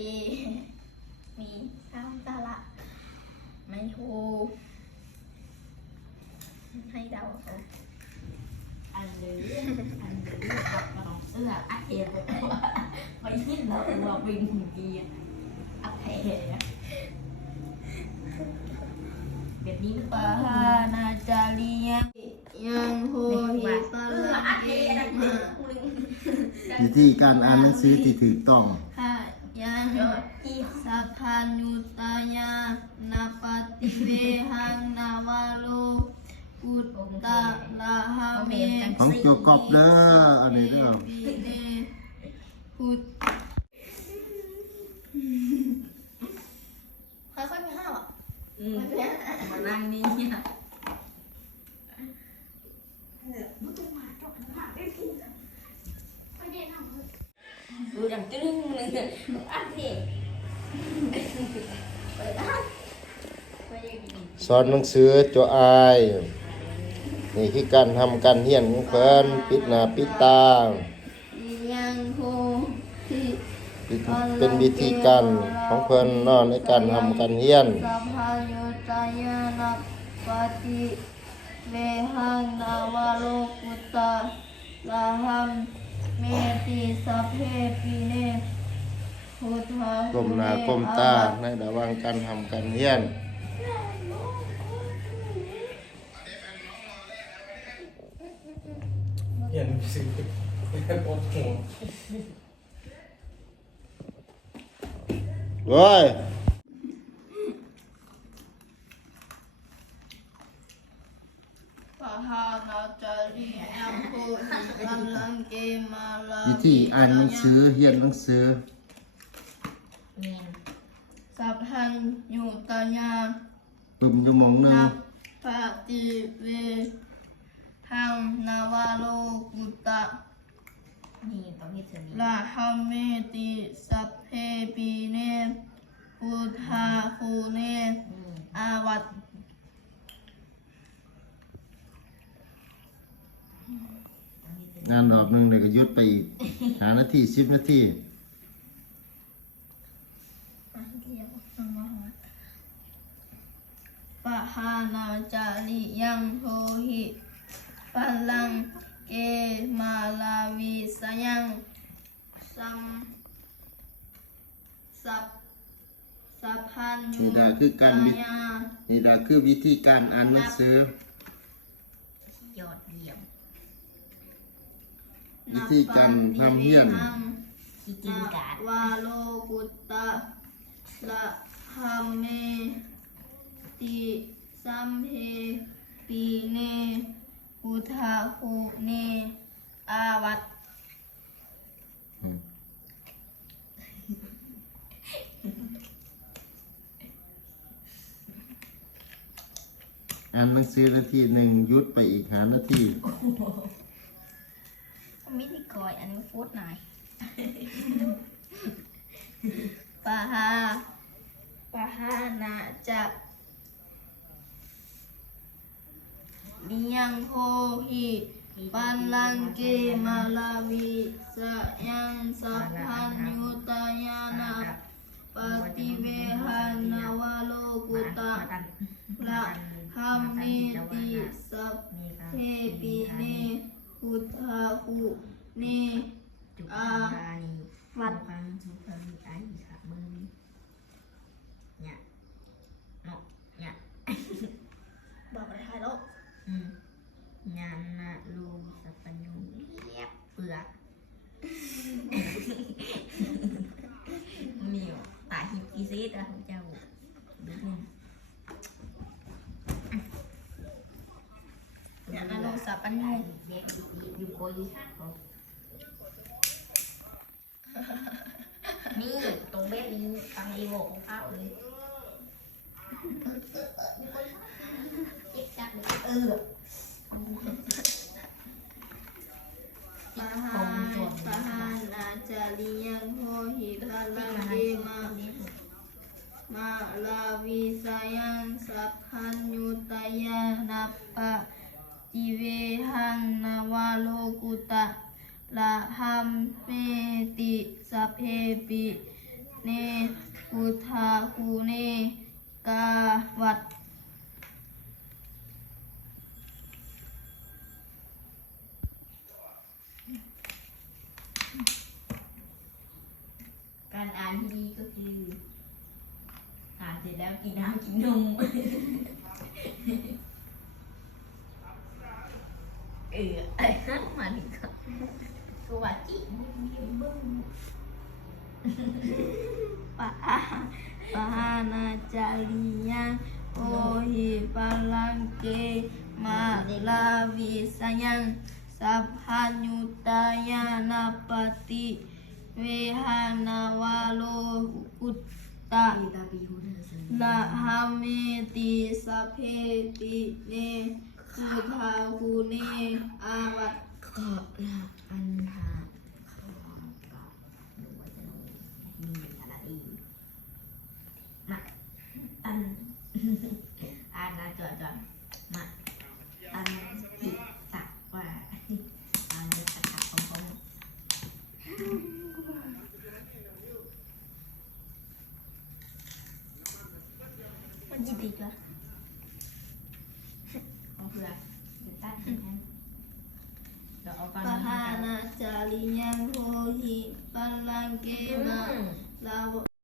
มีสามสาระไม่ถูกให้เดาเอาอันหรืออันหรือกับกระดองเสื้ออัดเอวไปยินเราเราวิ่งกีอัดแผลแบบนี้มันปาหานาจาริยังยังโหหิปะละเกมาวิธีการอ่านหนังสือที่ถูกต้อง นุตายานาปฏิเวหังนาวาโลอุตตะละหะเมของโจกอบเด้ออันนี้เด้อปิเนพุทค่อยๆมีห้าวอะอืมมานั่งนี่เนี่ยดูดังตึ้งเลยอัดเท ส อนหนังสือโจอาย นี่คือการทำการเรียนของเพิ่นปิดหน้าปิดตายังโหหิเป็นวิธีการของเพิ่นเนาะในการทำการเรียนสัพพายุตายานัปปฏิเวหังนาวาโลกุตตะลาหัมเมติสัพเพปิเนพุทธะก้มหน้าก้มตาในระหว่างการทำการเรียน เห็นสิเป็นปวดหัวเว้ยปะหานาจาริยังโหหิกัล ลังเกมาลาวิธีอ่านหนังสือเรียนหนังสือเมียนสัพพัญยุตายาปึมอยู่หมองหนึงนับปฏิเวหังนาวาโลกุตตะนี่ต้องเฮ็ดเสนีละหัมเมติสัพเพปีเนพุทธาคูเนอืมอาวัตต้องเฮ็ดเสนีงานดอกหนึงเดี๋ยวก็หยุดไปอีก หานาทีสิบนาทีปะหานาจาริยังโหหิ ปัลลังเกมาลาวิสยังสัมสัพสัพพัญยุนี่ดาคือการวิตายานี่ดาคือวิธีการอ่านหนังสือยอดเยี่ยมวิธีการทำเรียนที่กินการวาโลกุตตะละหัมเมติสัมเพปีเนพุทธาคูเนอาวัต อืม อ่านหนังสือนาทีหนึ่งหยุดไปอีกหานาทีมิติกอยอันนี้ฟูดหน่อยปะหาปะหานาจะมิยังโคหิปันลังเกมาลาวิสยังสัพพัญยุตายานาปฏิเวหันนาวาโลกุตะละ หัมเมติสัพเพปีเนพุทธาคุเนจุอานีวัดพังสุภาพไอ้ขามือเนี่ยเนาะเนี่ยบอกไปให้แล้วอืมงานนะลูสัพพยุเรียบเปลือกเหนียวตาฮิปกีซีดอะเจ้าดูนี่ เนี่ยนะโลสัพปัญญูเด็กอยู่โกยนี่ตรงเบ็ดนี้ตังอีโวของเขาเลยเจ็บจักเออปะหาปะหาจาริยังโหหิพาลังเกมามาลาวิสายังสัพพัญยุตยานัปปะ จิเวหังนาวาโลกุตะละหัมเมติสเพปิเนพุทาคูเนกาวัดการอ่านที่ดีก็คืออ่านเสร็จแล้วกินน้ำกินนม เออไอ้นั่นมันก็คือว่าจิมึงมีบึ้งปะปะนาจาริยังโอหิปัลลังเกมาลาวิสยังสัพพัญญุตายานาปฏิเวหานาวาโลอุตตะปีตาหูเธอสิละหาเมติสพเพติเน สุทาคูเนอาวัตก็ละอันหาขอก็หนูว่าจะหนูมีสารดีมาอันอันนะจอดจอดมาอันผิดสักว่าอันนี้สักสักของผมมันจิตอีกละของเพื่อจะตัดให้นั้นเดี๋ยวเอาก่อนปะนะหานาจาริยังโหหิปัลลังเกมาลาว